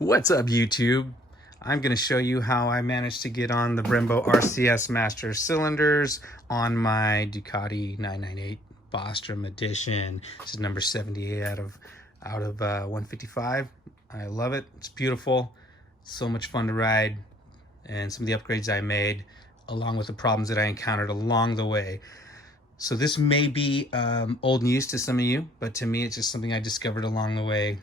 What's up, YouTube? I'm going to show you how I managed to get on the Brembo RCS master cylinders on my Ducati 998 Bostrom edition. This is number 78 out of 155. I love it. It's beautiful. So much fun to ride. And some of the upgrades I made, along with the problems that I encountered along the way. So this may be old news to some of you, but to me, it's just something I discovered along the way.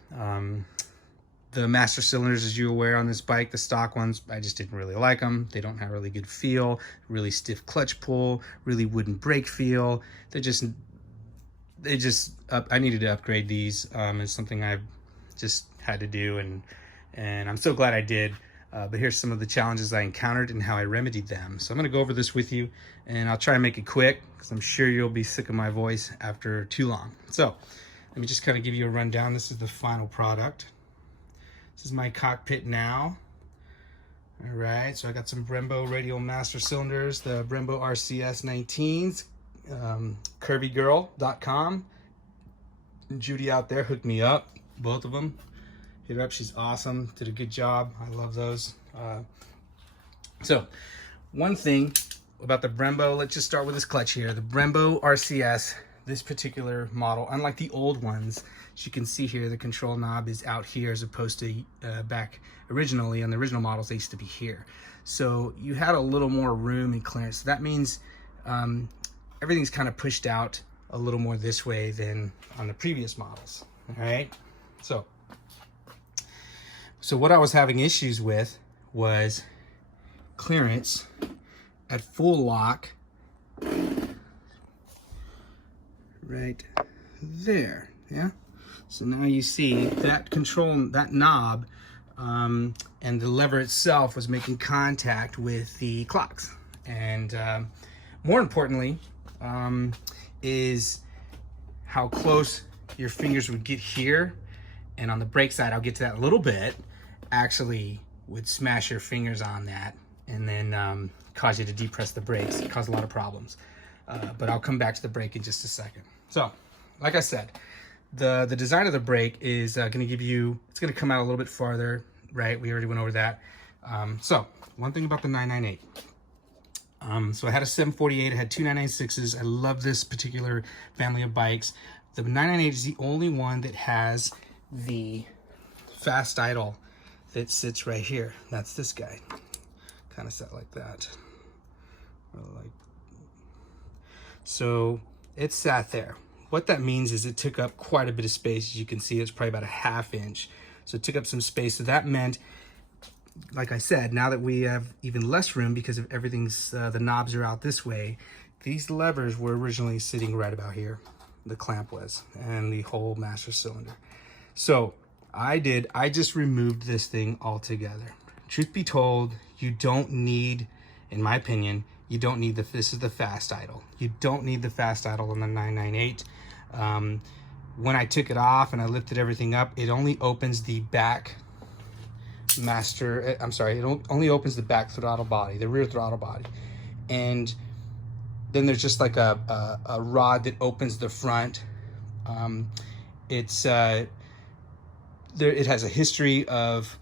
The master cylinders, as you're aware, on this bike, the stock ones, I just didn't really like them. They don't have really good feel, really stiff clutch pull, really wooden brake feel. I needed to upgrade these. It's something I've just had to do, and I'm so glad I did. But here's some of the challenges I encountered and how I remedied them. So I'm gonna go over this with you, and I'll try and make it quick because I'm sure you'll be sick of my voice after too long. So let me just kind of give you a rundown. This is the final product. This is my cockpit now. All right, so I got some Brembo radial master cylinders, the Brembo RCS 19s, curvygirl.com. Judy out there hooked me up, both of them. Hit her up, she's awesome, did a good job. I love those. So one thing about the Brembo, let's just start with this clutch here. The Brembo RCS, this particular model, unlike the old ones, as you can see here, the control knob is out here as opposed to back originally on the original models, they used to be here. So you had a little more room and clearance. So that means everything's kind of pushed out a little more this way than on the previous models. All right, so what I was having issues with was clearance at full lock right there. Yeah, so now you see that control, that knob, and the lever itself was making contact with the clocks. And more importantly, is how close your fingers would get here. And on the brake side, I'll get to that in a little bit, actually would smash your fingers on that and then cause you to depress the brakes. It caused a lot of problems. But I'll come back to the brake in just a second. So, like I said, the design of the brake is going to give you, it's going to come out a little bit farther, right? We already went over that. So, one thing about the 998. So I had a 748, I had two 996s. I love this particular family of bikes. The 998 is the only one that has the fast idle that sits right here. That's this guy. Kind of set like that. So it sat there. What that means is it took up quite a bit of space. As you can see, it's probably about a ½ inch. So it took up some space. So that meant, like I said, now that we have even less room because of everything's, the knobs are out this way, these levers were originally sitting right about here. The clamp was, and the whole master cylinder. So I just removed this thing altogether. Truth be told, you don't need, in my opinion, you don't need this is the fast idle. You don't need the fast idle on the 998. When I took it off and I lifted everything up, it only opens the back it only opens the back throttle body, the rear throttle body. And then there's just like a rod that opens the front. It has a history of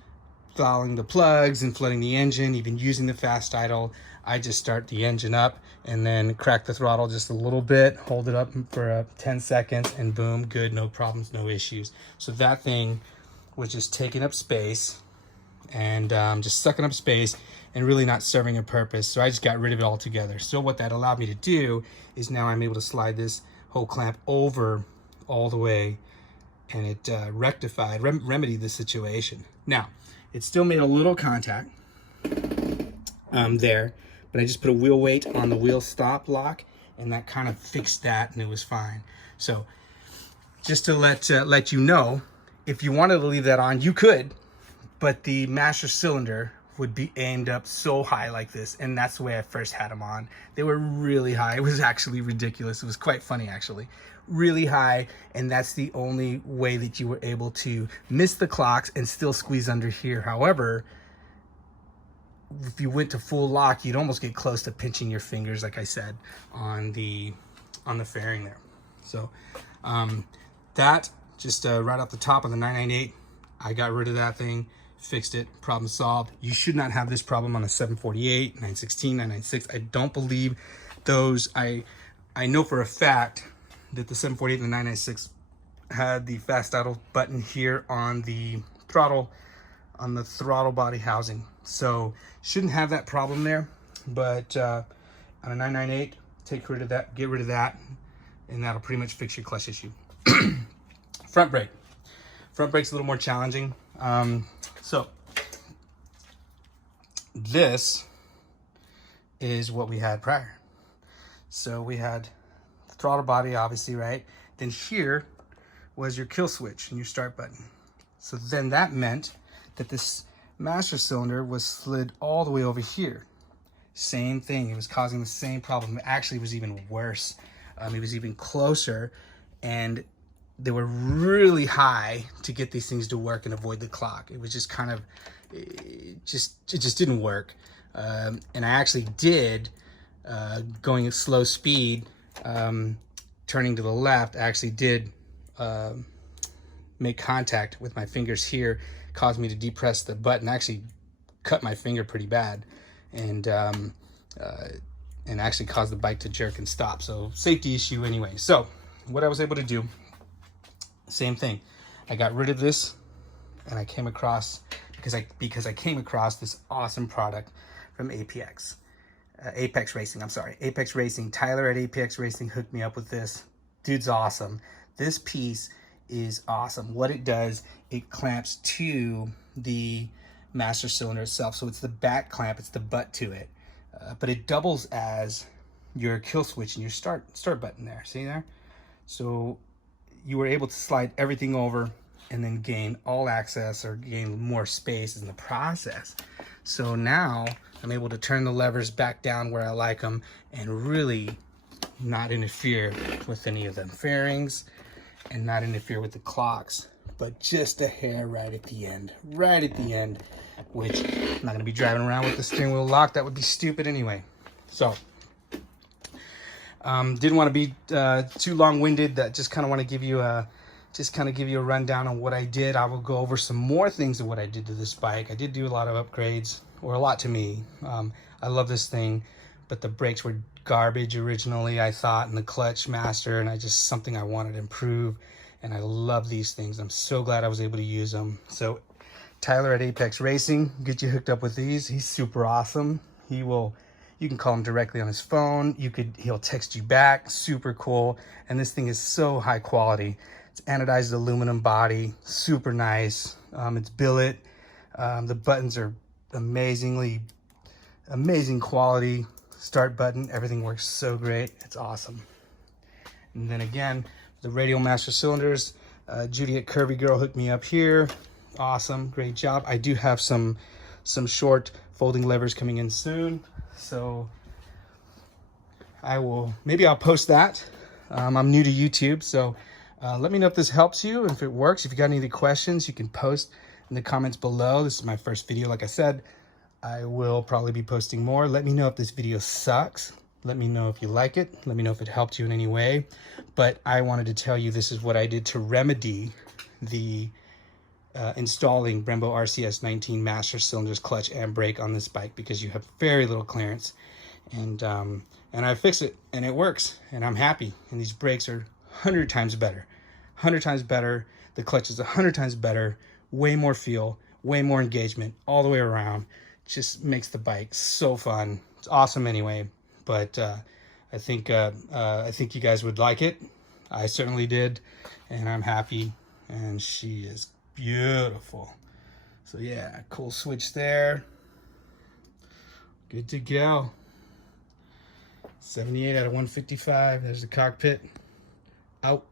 fouling the plugs and flooding the engine, even using the fast idle. I just start the engine up and then crack the throttle just a little bit, hold it up for 10 seconds, and boom, good, no problems, no issues. So that thing was just taking up space and just sucking up space and really not serving a purpose. So I just got rid of it altogether. So what that allowed me to do is now I'm able to slide this whole clamp over all the way, and it remedied the situation. Now, it still made a little contact there, but I just put a wheel weight on the wheel stop lock, and that kind of fixed that, and it was fine. So just to let you know, if you wanted to leave that on, you could, but the master cylinder would be aimed up so high like this, and that's the way I first had them on. They were really high. It was actually ridiculous. It was quite funny, actually. Really high, and that's the only way that you were able to miss the clocks and still squeeze under here. However, if you went to full lock, you'd almost get close to pinching your fingers, like I said, on the fairing there. So that just right off the top of the 998, I got rid of that thing, fixed it, problem solved. You should not have this problem on a 748, 916, 996. I don't believe those. I know for a fact that the 748 and the 996 had the fast idle button here on the throttle body housing. So shouldn't have that problem there. But on a 998, get rid of that, and that'll pretty much fix your clutch issue. Front brake. Front brake's a little more challenging. So this is what we had prior. So we had the throttle body, obviously, right? Then here was your kill switch and your start button. So then that meant that this master cylinder was slid all the way over here. Same thing, it was causing the same problem. Actually, it was even worse. It was even closer, and they were really high to get these things to work and avoid the clock. It was just kind of, it just didn't work. And I actually did, going at slow speed, turning to the left, I actually did make contact with my fingers here, caused me to depress the button, actually cut my finger pretty bad, and actually caused the bike to jerk and stop. So safety issue anyway. So what I was able to do, same thing. I got rid of this, and I came across, because I came across this awesome product from Apex Racing. I'm sorry, Apex Racing. Tyler at Apex Racing hooked me up with this. Dude's awesome. This piece is awesome. What it does, it clamps to the master cylinder itself. So it's the back clamp, it's the butt to it. But it doubles as your kill switch and your start button there. See there? So you were able to slide everything over and then gain all access or gain more space in the process. So now I'm able to turn the levers back down where I like them and really not interfere with any of the fairings and not interfere with the clocks, but just a hair right at the end, which I'm not gonna be driving around with the steering wheel locked. That would be stupid anyway. So didn't want to be too long-winded. That just kind of want to give you a rundown on what I did. I will go over some more things of what I did to this bike. I did do a lot of upgrades, or a lot to me. I love this thing, but the brakes were garbage originally, I thought, and the clutch master, and something I wanted to improve. And I love these things. I'm so glad I was able to use them. So Tyler at Apex Racing, get you hooked up with these. He's super awesome. You can call him directly on his phone. He'll text you back. Super cool. And this thing is so high quality. It's anodized aluminum body, super nice. It's billet. The buttons are amazing quality. Start button, everything works so great. It's awesome. And then again, the radial master cylinders. Judy at Curvy Girl hooked me up here. Awesome, great job. I do have some short folding levers coming in soon, so maybe I'll post that. I'm new to YouTube, so let me know if this helps you, if it works. If you got any questions, you can post in the comments below. This is my first video, like I said. I will probably be posting more. Let me know if this video sucks. Let me know if you like it. Let me know if it helped you in any way. But I wanted to tell you this is what I did to remedy the installing Brembo RCS 19 master cylinders, clutch, and brake on this bike, because you have very little clearance. And I fixed it, and it works, and I'm happy. And these brakes are 100 times better. 100 times better. The clutch is 100 times better. Way more feel, way more engagement all the way around. Just makes the bike so fun. It's awesome anyway. But I think you guys would like it. I certainly did, and I'm happy. And she is beautiful. So yeah, cool switch there. Good to go. 78 out of 155. There's the cockpit. Out.